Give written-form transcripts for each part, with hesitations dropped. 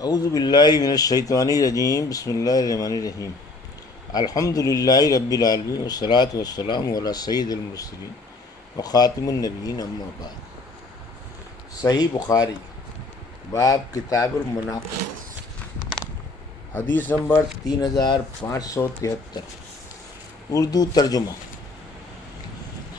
اعوذ باللہ من الشیطان الرجیم، بسم اللہ الرحمن الرحیم۔ الحمد للہ رب العالمین والصلاۃ والسلام علی سید المرسلین وخاتم النبیین، اما بعد۔ صحیح بخاری، باب کتاب المناقب، حدیث نمبر 3573، اردو ترجمہ۔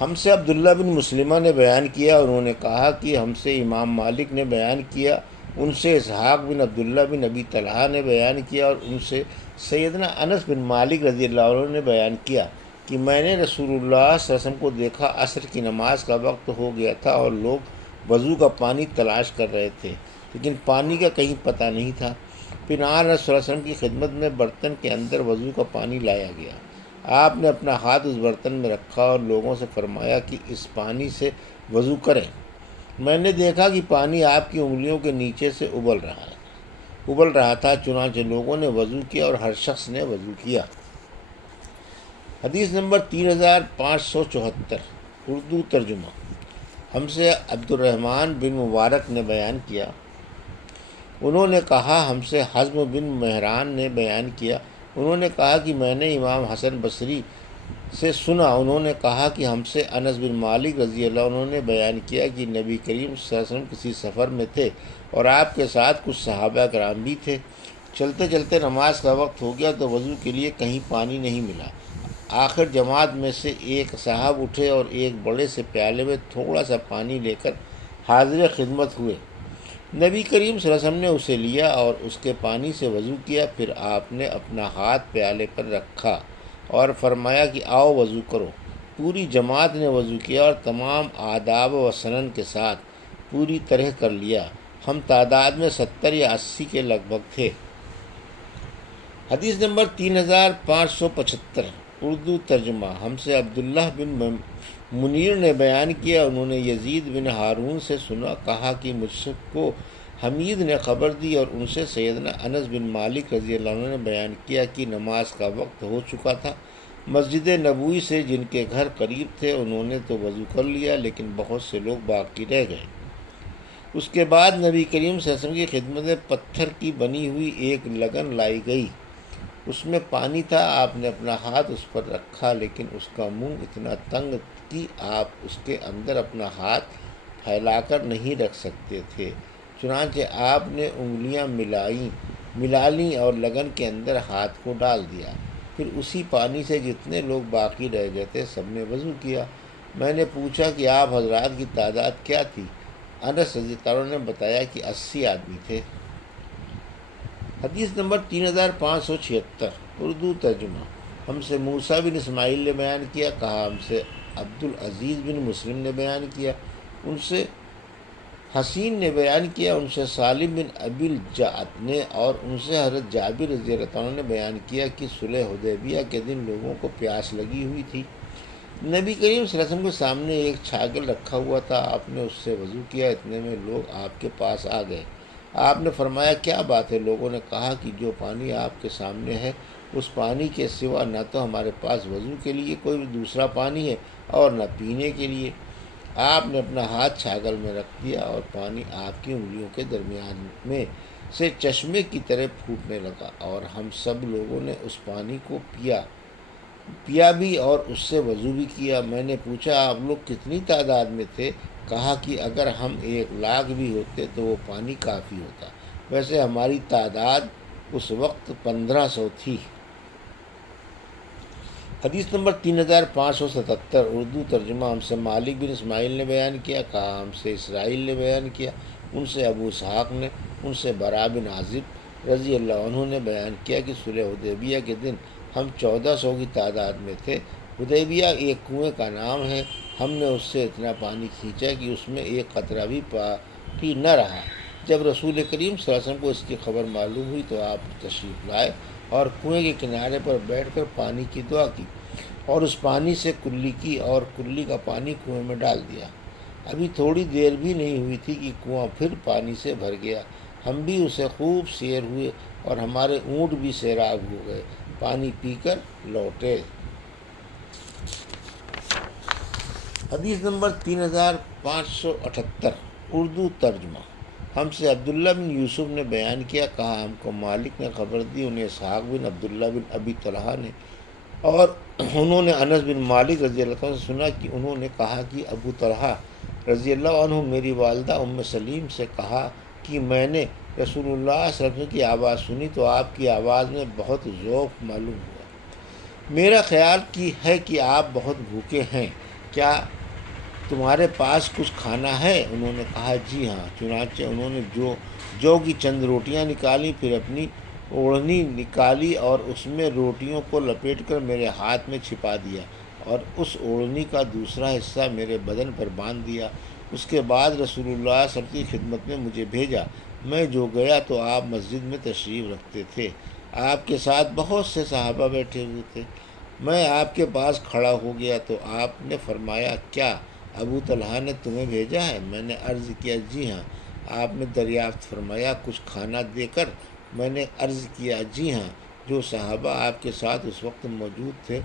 ہم سے عبداللہ بن مسلمہ نے بیان کیا، انہوں نے کہا کہ ہم سے امام مالک نے بیان کیا، ان سے اسحاق بن عبداللہ بن ابی طلحہ نے بیان کیا، اور ان سے سیدنا انس بن مالک رضی اللہ عنہ نے بیان کیا کہ میں نے رسول اللہ صلی اللہ علیہ وسلم کو دیکھا، عصر کی نماز کا وقت ہو گیا تھا اور لوگ وضو کا پانی تلاش کر رہے تھے، لیکن پانی کا کہیں پتہ نہیں تھا۔ پھر آن رسول اللہ علیہ وسلم کی خدمت میں برتن کے اندر وضو کا پانی لایا گیا۔ آپ نے اپنا ہاتھ اس برتن میں رکھا اور لوگوں سے فرمایا کہ اس پانی سے وضو کریں۔ میں نے دیکھا کہ پانی آپ کی انگلیوں کے نیچے سے ابل رہا تھا، چنانچہ لوگوں نے وضو کیا اور ہر شخص نے وضو کیا۔ حدیث نمبر 3574، اردو ترجمہ۔ ہم سے عبد الرحمن بن مبارک نے بیان کیا، انہوں نے کہا ہم سے حزم بن مہران نے بیان کیا، انہوں نے کہا کہ میں نے امام حسن بصری سے سنا، انہوں نے کہا کہ ہم سے انس بن مالک رضی اللہ عنہ نے بیان کیا کہ نبی کریم صلی اللہ علیہ وسلم کسی سفر میں تھے اور آپ کے ساتھ کچھ صحابہ کرام بھی تھے۔ چلتے چلتے نماز کا وقت ہو گیا تو وضو کے لیے کہیں پانی نہیں ملا۔ آخر جماعت میں سے ایک صاحب اٹھے اور ایک بڑے سے پیالے میں تھوڑا سا پانی لے کر حاضر خدمت ہوئے۔ نبی کریم صلی اللہ علیہ وسلم نے اسے لیا اور اس کے پانی سے وضو کیا، پھر آپ نے اپنا ہاتھ پیالے پر رکھا اور فرمایا کہ آؤ وضو کرو۔ پوری جماعت نے وضو کیا اور تمام آداب و سنن کے ساتھ پوری طرح کر لیا۔ ہم تعداد میں 70 یا 80 کے لگ بھگ تھے۔ حدیث نمبر 3575، اردو ترجمہ۔ ہم سے عبداللہ بن منیر نے بیان کیا، انہوں نے یزید بن ہارون سے سنا، کہا کہ مجھ کو حمید نے خبر دی اور ان سے سیدنا انس بن مالک رضی اللہ عنہ نے بیان کیا کہ نماز کا وقت ہو چکا تھا۔ مسجد نبوی سے جن کے گھر قریب تھے انہوں نے تو وضو کر لیا، لیکن بہت سے لوگ باقی رہ گئے۔ اس کے بعد نبی کریم صلی اللہ علیہ وسلم کی خدمت میں پتھر کی بنی ہوئی ایک لگن لائی گئی، اس میں پانی تھا۔ آپ نے اپنا ہاتھ اس پر رکھا، لیکن اس کا منہ اتنا تنگ کہ آپ اس کے اندر اپنا ہاتھ پھیلا کر نہیں رکھ سکتے تھے، چنانچہ آپ نے انگلیاں ملا لیں اور لگن کے اندر ہاتھ کو ڈال دیا۔ پھر اسی پانی سے جتنے لوگ باقی رہ گئے تھے سب نے وضو کیا۔ میں نے پوچھا کہ آپ حضرات کی تعداد کیا تھی؟ انس رضی اللہ عنہ نے بتایا کہ 80 آدمی تھے۔ حدیث نمبر 3576، اردو ترجمہ۔ ہم سے موسیٰ بن اسماعیل نے بیان کیا، کہا ہم سے عبدالعزیز بن مسلم نے بیان کیا، ان سے حسین نے بیان کیا، ان سے سالم بن ابی الجعد نے اور ان سے حضرت جابر رضی اللہ عنہ نے بیان کیا کہ صلح حدیبیہ کے دن لوگوں کو پیاس لگی ہوئی تھی۔ نبی کریم صلی اللہ علیہ وسلم کے سامنے ایک چھاگل رکھا ہوا تھا، آپ نے اس سے وضو کیا، اتنے میں لوگ آپ کے پاس آ گئے۔ آپ نے فرمایا کیا بات ہے؟ لوگوں نے کہا کہ جو پانی آپ کے سامنے ہے اس پانی کے سوا نہ تو ہمارے پاس وضو کے لیے کوئی دوسرا پانی ہے اور نہ پینے کے لیے۔ آپ نے اپنا ہاتھ چھاگل میں رکھ دیا اور پانی آپ کی انگلیوں کے درمیان میں سے چشمے کی طرح پھوٹنے لگا، اور ہم سب لوگوں نے اس پانی کو پیا بھی اور اس سے وضو بھی کیا۔ میں نے پوچھا آپ لوگ کتنی تعداد میں تھے؟ کہا کہ اگر ہم 1,00,000 بھی ہوتے تو وہ پانی کافی ہوتا، ویسے ہماری تعداد اس وقت 1500 تھی۔ حدیث نمبر 3577، اردو ترجمہ۔ ہم سے مالک بن اسماعیل نے بیان کیا، کہا ہم سے اسرائیل نے بیان کیا، ان سے ابو اسحاق نے، ان سے برا بن عازب رضی اللہ عنہ نے بیان کیا کہ صلح حدیبیہ کے دن ہم 1400 کی تعداد میں تھے۔ حدیبیہ ایک کنویں کا نام ہے، ہم نے اس سے اتنا پانی کھینچا کہ اس میں ایک قطرہ بھی باقی نہ رہا۔ جب رسول کریم صلی اللہ علیہ وسلم کو اس کی خبر معلوم ہوئی تو آپ تشریف لائے اور کنویں کے کنارے پر بیٹھ کر پانی کی دعا کی اور اس پانی سے کلی کی اور کلی کا پانی کنویں میں ڈال دیا۔ ابھی تھوڑی دیر بھی نہیں ہوئی تھی کہ کنواں پھر پانی سے بھر گیا۔ ہم بھی اسے خوب سیر ہوئے اور ہمارے اونٹ بھی سیراب ہو گئے، پانی پی کر لوٹے۔ حدیث نمبر 3578، اردو ترجمہ۔ ہم سے عبداللہ بن یوسف نے بیان کیا، کہا ہم کو مالک نے خبر دی، انہیں اسحاق بن عبداللہ بن ابی طلحہ نے، اور انہوں نے انس بن مالک رضی اللہ عنہ سے سنا کہ انہوں نے کہا کہ ابو طلحہ رضی اللہ عنہ میری والدہ ام سلیم سے کہا کہ میں نے رسول اللہ صلی اللہ علیہ وسلم کی آواز سنی تو آپ کی آواز میں بہت ذوق معلوم ہوا۔ میرا خیال کی ہے کہ آپ بہت بھوکے ہیں، کیا تمہارے پاس کچھ کھانا ہے؟ انہوں نے کہا جی ہاں۔ چنانچہ انہوں نے جو کی چند روٹیاں نکالیں، پھر اپنی اوڑھنی نکالی اور اس میں روٹیوں کو لپیٹ کر میرے ہاتھ میں چھپا دیا اور اس اوڑھنی کا دوسرا حصہ میرے بدن پر باندھ دیا۔ اس کے بعد رسول اللہ صلی اللہ علیہ وسلم کی خدمت میں مجھے بھیجا۔ میں جو گیا تو آپ مسجد میں تشریف رکھتے تھے، آپ کے ساتھ بہت سے صحابہ بیٹھے ہوئے تھے۔ میں آپ کے پاس کھڑا ہو گیا تو آپ نے فرمایا کیا ابو طلحہ نے تمہیں بھیجا ہے؟ میں نے عرض کیا جی ہاں۔ آپ نے دریافت فرمایا کچھ کھانا دے کر؟ میں نے عرض کیا جی ہاں۔ جو صحابہ آپ کے ساتھ اس وقت موجود تھے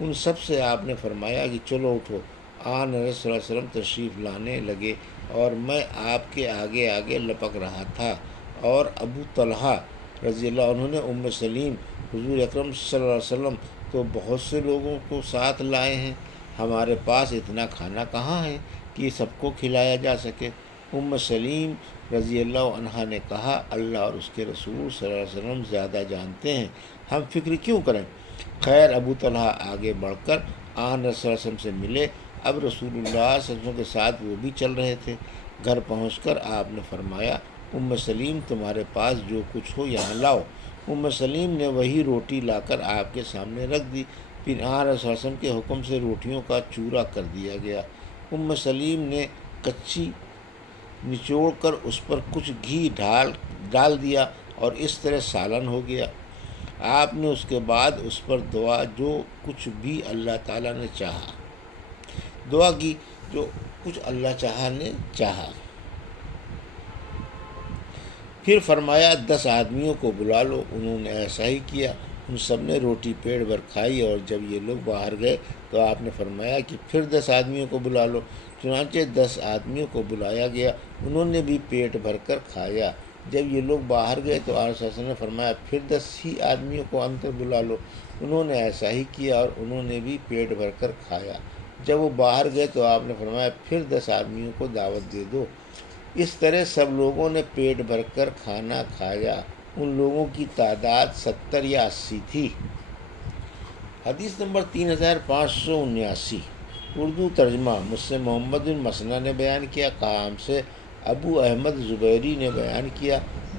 ان سب سے آپ نے فرمایا کہ چلو اٹھو۔ آن صلی اللہ علیہ وسلم تشریف لانے لگے اور میں آپ کے آگے آگے لپک رہا تھا، اور ابو طلحہ رضی اللہ عنہ نے ام سلیم حضور اکرم صلی اللہ علیہ وسلم تو بہت سے لوگوں کو ساتھ لائے ہیں، ہمارے پاس اتنا کھانا کہاں ہے کہ سب کو کھلایا جا سکے؟ ام سلیم رضی اللہ عنہا نے کہا اللہ اور اس کے رسول صلی اللہ علیہ وسلم زیادہ جانتے ہیں، ہم فکر کیوں کریں؟ خیر ابو طلحہ آگے بڑھ کر آن رسول اللہ علیہ وسلم سے ملے۔ اب رسول اللہ صلی اللہ علیہ وسلم کے ساتھ وہ بھی چل رہے تھے۔ گھر پہنچ کر آپ نے فرمایا ام سلیم تمہارے پاس جو کچھ ہو یہاں لاؤ۔ ام سلیم نے وہی روٹی لا کر آپ کے سامنے رکھ دی۔ پھر آن رسول اللہ صلی اللہ علیہ وسلم کے حکم سے روٹیوں کا چورا کر دیا گیا۔ ام سلیم نے کچی نچوڑ کر اس پر کچھ گھی ڈال دیا اور اس طرح سالن ہو گیا۔ آپ نے اس کے بعد اس پر دعا جو کچھ بھی اللہ تعالیٰ نے چاہا دعا کی، جو کچھ اللہ چاہا نے چاہا۔ پھر فرمایا 10 آدمیوں کو بلا لو۔ انہوں نے ایسا ہی کیا، ان سب نے روٹی پیٹ بھر کھائی، اور جب یہ لوگ باہر گئے تو آپ نے فرمایا کہ پھر 10 آدمیوں کو بلا لو۔ چنانچہ 10 آدمیوں کو بلایا گیا، انہوں نے بھی پیٹ بھر کر کھایا۔ جب یہ لوگ باہر گئے تو آپ صلی اللہ علیہ وسلم نے فرمایا پھر 10 ہی آدمیوں کو اندر بلا لو۔ انہوں نے ایسا ہی کیا اور انہوں نے بھی پیٹ بھر کر کھایا۔ جب وہ باہر گئے تو آپ نے فرمایا پھر 10 آدمیوں کو دعوت دے دو۔ اس طرح سب لوگوں نے پیٹ بھر کر کھانا کھایا۔ ان لوگوں کی تعداد 70 یا 80 تھی۔ حدیث نمبر 3579، اردو ترجمہ۔ مجھ سے محمد بن مسنہ نے بیان کیا، کہا ہم سے ابو احمد زبیری نے بیان کیا،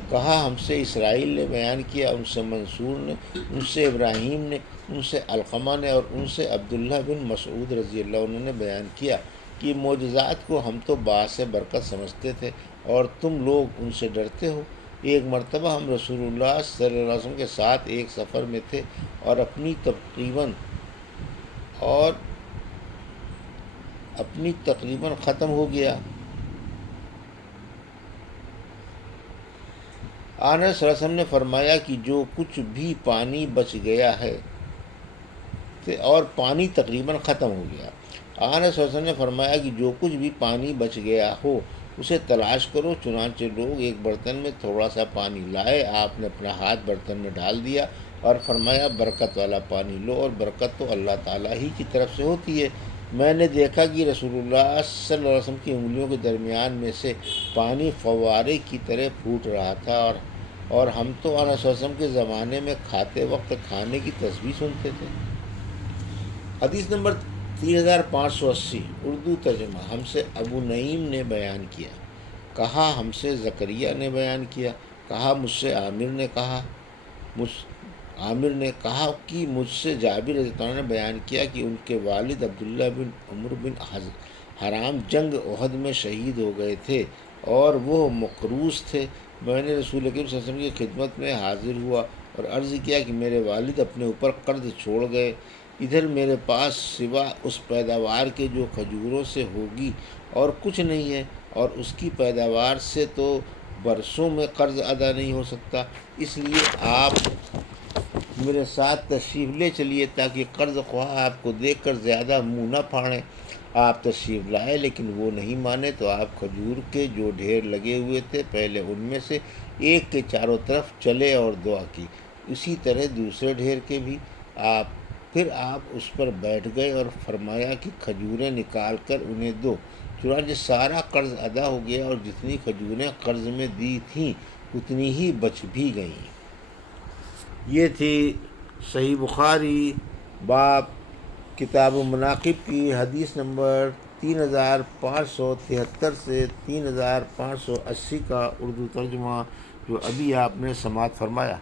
کہا ہم سے اسرائیل نے بیان کیا، ان سے منصور نے، ان سے ابراہیم نے، ان سے علقمہ نے اور ان سے عبداللہ بن مسعود رضی اللہ عنہ نے بیان کیا کہ معجزات کو ہم تو باعث برکت سمجھتے تھے اور تم لوگ ان سے ڈرتے ہو۔ ایک مرتبہ ہم رسول اللہ صلی اللہ علیہ وسلم کے ساتھ ایک سفر میں تھے اور اپنی تقریباً ختم ہو گیا۔ آن صلی اللہ علیہ وسلم نے فرمایا کہ جو کچھ بھی پانی بچ گیا ہے اور پانی تقریباً ختم ہو گیا۔ آن صلی اللہ علیہ وسلم نے فرمایا کہ جو کچھ بھی پانی بچ گیا ہو اسے تلاش کرو۔ چنانچہ لوگ ایک برتن میں تھوڑا سا پانی لائے، آپ نے اپنا ہاتھ برتن میں ڈال دیا اور فرمایا برکت والا پانی لو، اور برکت تو اللہ تعالیٰ ہی کی طرف سے ہوتی ہے۔ میں نے دیکھا کہ رسول اللہ صلی اللہ علیہ وسلم کی انگلیوں کے درمیان میں سے پانی فوارے کی طرح پھوٹ رہا تھا، اور ہم تو آن صلی اللہ علیہ وسلم کے زمانے میں کھاتے وقت کھانے کی تسبیح سنتے تھے۔ حدیث نمبر 3580، اردو ترجمہ۔ ہم سے ابو نعیم نے بیان کیا، کہا ہم سے زکریا نے بیان کیا، کہا مجھ سے عامر نے کہا کہ مجھ سے جابر رضی اللہ عنہ نے بیان کیا کہ ان کے والد عبداللہ بن عمر بن حرام جنگ احد میں شہید ہو گئے تھے اور وہ مقروض تھے۔ میں نے رسول اکرم صلی اللہ علیہ وسلم کی خدمت میں حاضر ہوا اور عرض کیا کہ میرے والد اپنے اوپر قرض چھوڑ گئے، ادھر میرے پاس سوا اس پیداوار کے جو کھجوروں سے ہوگی اور کچھ نہیں ہے، اور اس کی پیداوار سے تو برسوں میں قرض ادا نہیں ہو سکتا، اس لیے آپ میرے ساتھ تشریف لے چلیے تاکہ قرض خواہ آپ کو دیکھ کر زیادہ منہ نہ پھاڑیں۔ آپ تشریف لائے لیکن وہ نہیں مانے، تو آپ کھجور کے جو ڈھیر لگے ہوئے تھے پہلے ان میں سے ایک کے چاروں طرف چلے اور دعا کی، اسی طرح دوسرے ڈھیر کے بھی پھر آپ اس پر بیٹھ گئے اور فرمایا کہ کھجوریں نکال کر انہیں دو۔ چنانچہ سارا قرض ادا ہو گیا اور جتنی کھجوریں قرض میں دی تھیں اتنی ہی بچ بھی گئیں۔ یہ تھی صحیح بخاری باب کتاب المناقب کی حدیث نمبر 3573 سے 3580 کا اردو ترجمہ جو ابھی آپ نے سماعت فرمایا۔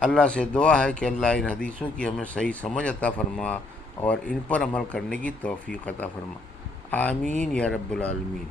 اللہ سے دعا ہے کہ اللہ ان حدیثوں کی ہمیں صحیح سمجھ عطا فرما اور ان پر عمل کرنے کی توفیق عطا فرما، آمین یا رب العالمین۔